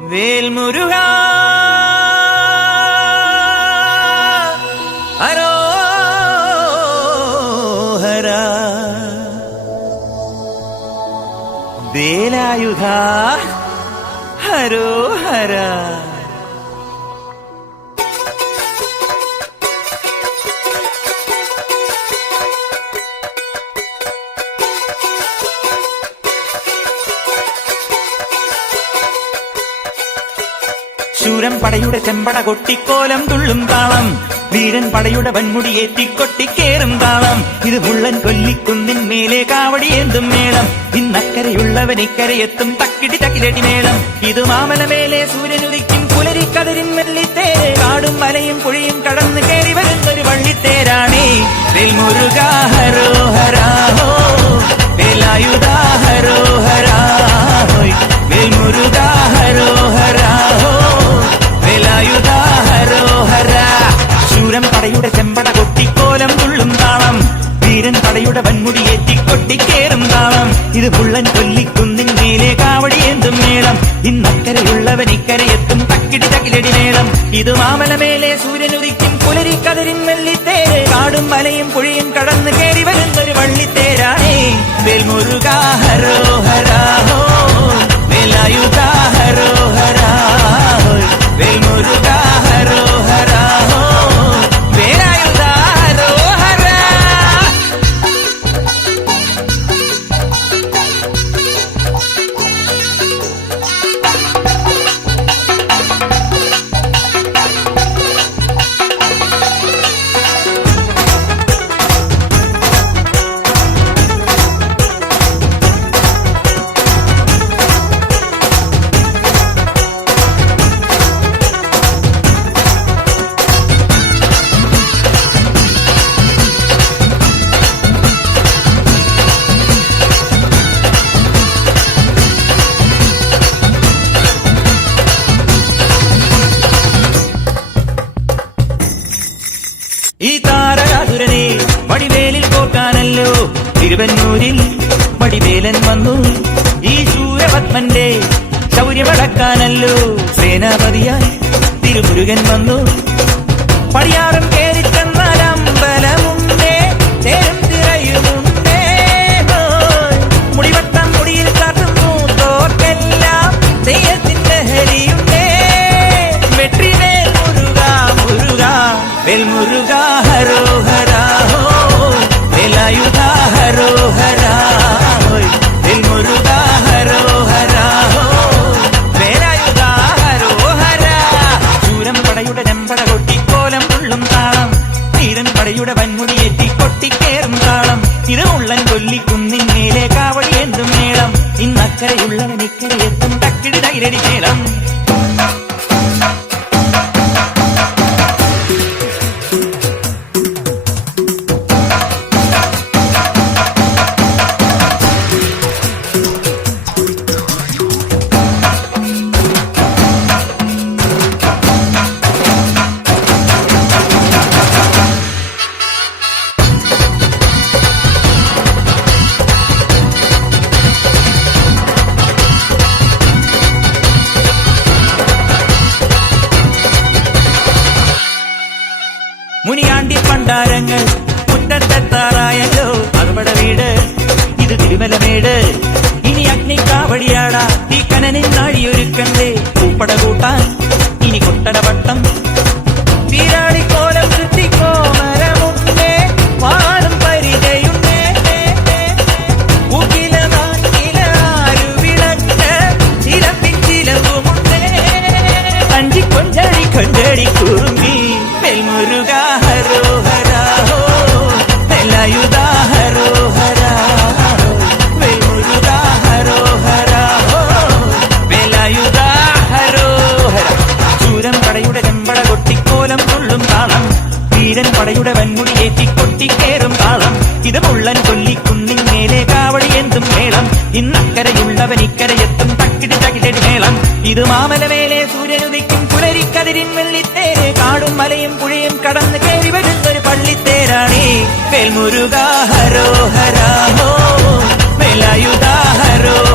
വേൽമുരുകാ ഹരോഹരാ വേലായുധാ ഹരോഹരാ. ശൂരൻ പടയുടെ ചെമ്പട കൊട്ടിക്കോലം തുള്ളും താളം, വീരൻ പടയുടെ വൻമുടിയേറ്റിക്കൊട്ടിക്കേറും താളം. ഇത് മുള്ളൻ കൊല്ലിക്കുന്നിൻ മേലെ കാവടിയേന്തും മേളം. ഇന്നക്കരയുള്ളവൻ ഇക്കരയെത്തും തക്കിടി തകിലടി മേളം. ഇത് മാമലമേലെ സൂര്യനുദിക്കും പുലരിക്കതിരിൻ വെള്ളിത്തേര്. കാടും മലയും പുഴയും കടന്ന് കയറി വരുന്നൊരു വള്ളിത്തേരാണേ. വേൽമുരുകാ ഹരോഹരാ ഹോ, വേലായുധാ ഹരോഹരാ ഹോയ്. വേൽമുരുകാ ഹരോഹരാ ഹോ, വേലായുധാ ഹരോഹരാ. ശൂരൻ പടയുടെ ചെമ്പട കൊട്ടിക്കോലം തുള്ളും താളം, വീരൻ പടയുടെ വൻമുടിയേറ്റിക്കൊട്ടിക്കേറും താളം. ഇത് പുള്ളൻ കൊല്ലിക്കുന്നിൻ മേലെ കാവടിയേന്തും മേളം. ഇന്നക്കരയുള്ളവൻ ഇക്കരയെത്തും തക്കിടി തകിലടി മേളം. ഇത് മാമലമേലെ സൂര്യനുദിക്കും പുലരിക്കതിരിൻ വെള്ളിത്തേര്. കാടും മലയും പുഴയും കടന്ന് കയറി വരുന്നൊരു വള്ളിത്തേരാണേ. വേൽമുരുകാ ഹരോഹരാ ഹോ, വേലായുധാ ഹരോഹരാ ഹോയ്. വേൽമുരുകാ ഹരോഹരാ ഹോ, വേലായുധാ ഹരോഹരാ. ഈ താരകാസുരനെ വടിവേലിൽ കോർക്കാനല്ലോ തിരുവന്നൂരിൽ വടിവേലൻ വന്നു. ഈ ശൂരപത്മന്റെ ശൗര്യമടക്കാനല്ലോ സേനാപതിയായി തിരുമുരുകൻ വന്നു. പടിയാറും കേറിച്ചെന്നാൽ അമ്പലമുണ്ടേ, തേരും തിറയുമുണ്ടേ. മുടിവട്ടം മുടിയിൽ കാട്ടുന്നു തോർക്കെല്ലാം തെയ്യത്തിന്റെ ഹരിയുണ്ടേ. വെട്രിവേൽ മുരുകാ മുരുകാ, വേൽമുരുകാ ഹരോഹരാ ഹോ, വേലായുധാ ഹരോഹരാ ഹോയ്. വേൽമുരുകാ ഹരോഹരാ ഹോ, വേലായുധാ ഹരോഹരാ. ശൂരൻ പടയുടെ ചെമ്പട കൊട്ടിക്കോലം തുള്ളും താളം, വീരൻ പടയുടെ വൻമുടിയേറ്റിക്കൊട്ടിക്കേറും താളം. ഇത് മുള്ളൻ കൊല്ലിക്കുന്നിൻ മേലെ കാവടിയേന്തും മേളം. ഇന്നക്കരയുള്ളവൻ ഇക്കരയെത്തും തക്കിടി തകിലടി മേളം. മുനിയാണ്ടി പണ്ടാരങ്ങൾ മുറ്റത്തെത്താറായല്ലോ. അറുപട വീട് ഇത് തിരുമലമേട്. ഇനി അഗ്നിക്കാവടിയാടാ ഈ കനനിൻ നാഴിയൊരുക്കണ്ടേ. പൂപ്പട കൂട്ടാൻ ഇനി കൊട്ടടപട്ടം. വീരാളിക്കോലം കൃത്തിക്കോമരമുണ്ടേ, വാളും പരിചയുണ്ടേ. ൂക്കില നാട്ടില ആരുവിളക്ക് ചിലപ്പിൻ ചിലവുമുണ്ടേ. അഞ്ചി കൊഞ്ചടി കൊഞ്ചടി കുറുമ്പി. വേൽമുരുകാ ഹരോഹരാ ഹോ, വേലായുധാ ഹരോഹരാ ഹോ. വേൽമുരുകാ ഹരോഹരാ ഹോ, വേലായുധാ ഹരോഹരാ. ശൂരൻ പടയുടെ ചെമ്പട കൊട്ടിക്കോലം തുള്ളും താളം, വീരൻ പടയുടെ വൻമുടിയേറ്റിക്കൊട്ടിക്കേറും താളം. ഇത് മുള്ളൻ കൊല്ലിക്കുന്നിൻ മേലെ കാവടിയേന്തും മേളം. ഇന്നക്കരയുള്ളവൻ ഇക്കരയെത്തും തക്കിടി തകിലടി മേളം. ഇത് മാമലമേലെ സൂര്യനുദിക്കും പുലരിക്കതിരിൻ വെള്ളിത്തേര്. കാടും മലയും പുഴയും കടന്ന് കയറി വരുന്നൊരു പള്ളിത്തേരാണേ. വേൽമുരുകാ ഹരോഹരാ ഹോ, വേലായുധാ ഹരോ